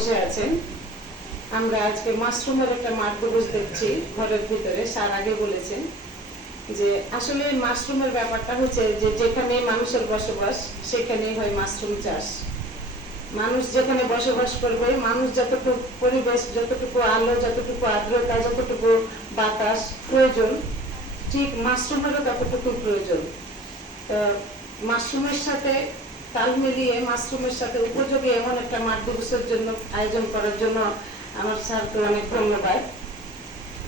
বসে আছেন। আমরা আজকে মাশরুমের একটা মাঠ দিবস দেখছি ঘরের ভিতরে। স্যার আগে বলেছেন যে আসলে মাশরুমের ব্যাপারটা হচ্ছে যে যেখানে মানুষের বসবাস, সেখানেই হয় মাশরুম চাষ। মানুষ যেখানে বসবাস করবে, মানুষ যতটুকু পরিবেশ, যতটুকু আলো, যতটুকু আর্দ্রতা, যতটুকু বাতাস প্রয়োজন, ঠিক মাশরুমেরও ততটুকু প্রয়োজন। তো মাশরুমের সাথে তাল মিলিয়ে মাশরুমের সাথে উপযোগী এমন একটা মাঠ দিবসের জন্য, আয়োজন করার জন্য আমার স্যারকে অনেক ধন্যবাদ।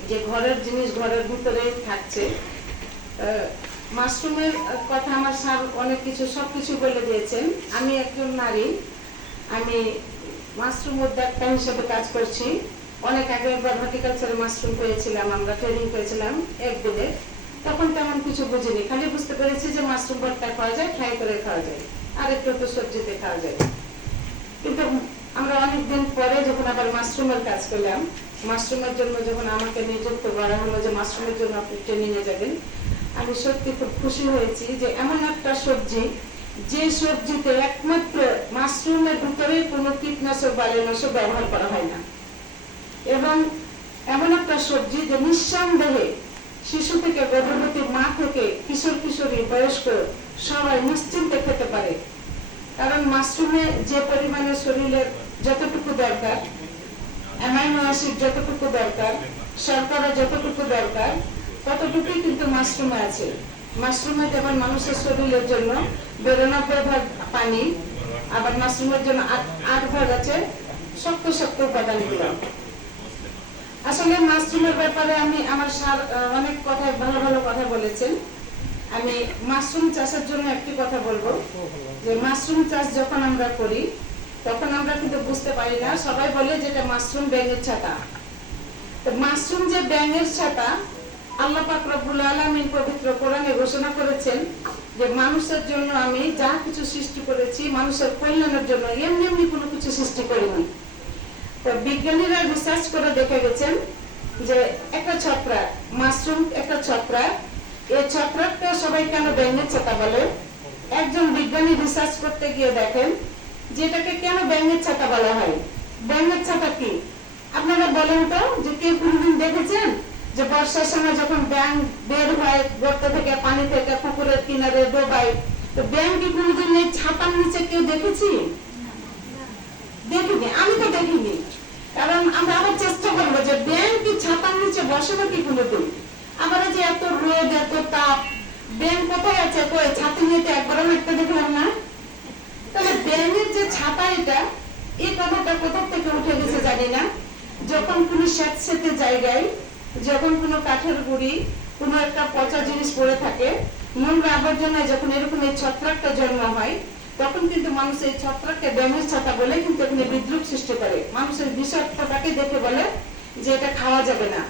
যে ঘরের জিনিস ঘরের ভিতরে থাকছে মাশরুমের কথা আমার স্যার অনেক কিছু সব কিছু বলে দিয়েছেন। আমি একজন নারী, আমি মাশরুম উদ্যোক্তা হিসেবে কাজ করছি। অনেক আগে একবার হর্টিকালচারে মাশরুম পেয়েছিলাম, আমরা ট্রেনিং পেয়েছিলাম এক একদিনে তখন তেমন কিছু বুঝিনি। খালি বুঝতে পেরেছি যে মাশরুম ভর্তা খাওয়া যায়, ফ্রাই করে খাওয়া যায়। আর একটু একটু সবজিতে খাওয়া যায়। কিন্তু আমরা অনেকদিন পরে যখন আবার মাশরুমের কাজ করলাম, মাশরুমের জন্য যখন আমাকে নিযুক্ত করা হলো যে মাশরুমের জন্য আপনি ট্রেনিংয়ে যাবেন, আমি সত্যি খুব খুশি হয়েছি যে এমন একটা সবজি, যে সবজিতে একমাত্র মাশরুমের ভিতরে কোনো কীটনাশক বালিনাশক ব্যবহার করা হয় না। এবং এমন একটা সবজি যে নিঃসন্দেহে শিশু থেকে গর্ভবতী মা থেকে কিশোর কিশোরী বয়স্ক সবাই নিশ্চিন্তে খেতে পারে। কারণ মাশরুমে যে পরিমাণে শরীরের যতটুকু দরকার অ্যামাইনো অ্যাসিড যতটুকু দরকার, শর্করা যতটুকু দরকার, ততটুকুই কিন্তু মাশরুমে আছে। মাশরুমে যেমন মানুষের শরীরের জন্য বিরানব্বই ভাগ পানি, আবার মাশরুমের জন্য আট ভাগ আছে, শক্ত শক্ত উপাদানগুলো। আসলে মাশরুমের ব্যাপারে আমি আমার স্যার অনেক কথা ভালো ভালো কথা বলেছেন। আমি মাশরুম চাষের জন্য একটি কথা বলব, যে মাশরুম চাষ যখন আমরা করি, তখন আমরা কিন্তু বুঝতে পারি না, সবাই বলে যে এটা মাশরুম ব্যাঙের ছাতা। তো মাশরুম যে ব্যাঙের ছাতা, আল্লাহ পাক রব্বুল আলামিন পবিত্র কোরআনে ঘোষণা করেছেন যে মানুষের জন্য আমি যা কিছু সৃষ্টি করেছি, মানুষের কল্যাণের জন্য এমনি এমনি কোনো কিছু সৃষ্টি করিনি। তো বিজ্ঞানীরা রিসার্চ করে দেখে গেছেন যে একটা ছত্রাক মাশরুম একটা ছত্রাক এই ছত্রাককে সবাই কেন ব্যাঙের ছাতা বলে? একজন বিজ্ঞানী রিসার্চ করতে গিয়ে দেখেন যে এটাকে কেন ব্যাঙের ছাতা বলা হয়? ব্যাঙের ছাতা কি? আপনারা বলেন তো যে কে কোনদিন দেখেছেন যে বর্ষার সময় যখন ব্যাঙ বের হয় গর্ত থেকে, পানি থেকে, পুকুরের কিনারে ডোবায়? তো ব্যাঙ কি কোনদিন এই ছাতার নিচে কেউ দেখেছি? দেখিনি, আমি তো দেখিনি। কারণ আমরা আবার চেষ্টা করব যে ব্যাংক কি ছাতার নিচে বসে নাকি কোনোদিন এই যে এত রোদ, এত তাপ, ব্যাংক কোথায় আছে? কই? ছাতি নিয়ে তো একবারও একটা দেখলাম না। তাহলে ব্যাংকের যে ছাতা এটা, এই কথাটা কোথা থেকে উঠে গেছে জানি না। যখন কোনো স্যাঁতস্যাঁতে জায়গায়, যখন কোনো কাঠের গুড়ি, কোনো একটা পচা জিনিস পড়ে থাকে নোংরা আবর্জনায় যখন এরকম এই ছত্রাকটা জন্ম হয় তখন কিন্তু মানুষ এই ছত্রাককে ব্যাঙের ছাতা বলে কিন্তু এখানে বিদ্রুপ সৃষ্টি করে। মানুষের বিষাক্তটাকে দেখে বলে যে এটা খাওয়া যাবে না।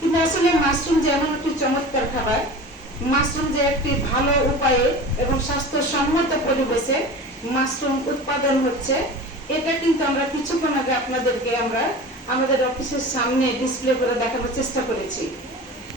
কিন্তু আসলে মাশরুম যে এমন একটি চমৎকার খাবার, মাশরুম যে একটি ভালো উপায়ে এবং স্বাস্থ্যসম্মত পরিবেশে মাশরুম উৎপাদন হচ্ছে, এটা কিন্তু আমরা কিছুক্ষণ আগে আপনাদেরকে আমরা আমাদের অফিসের সামনে ডিসপ্লে করে দেখানোর চেষ্টা করেছি।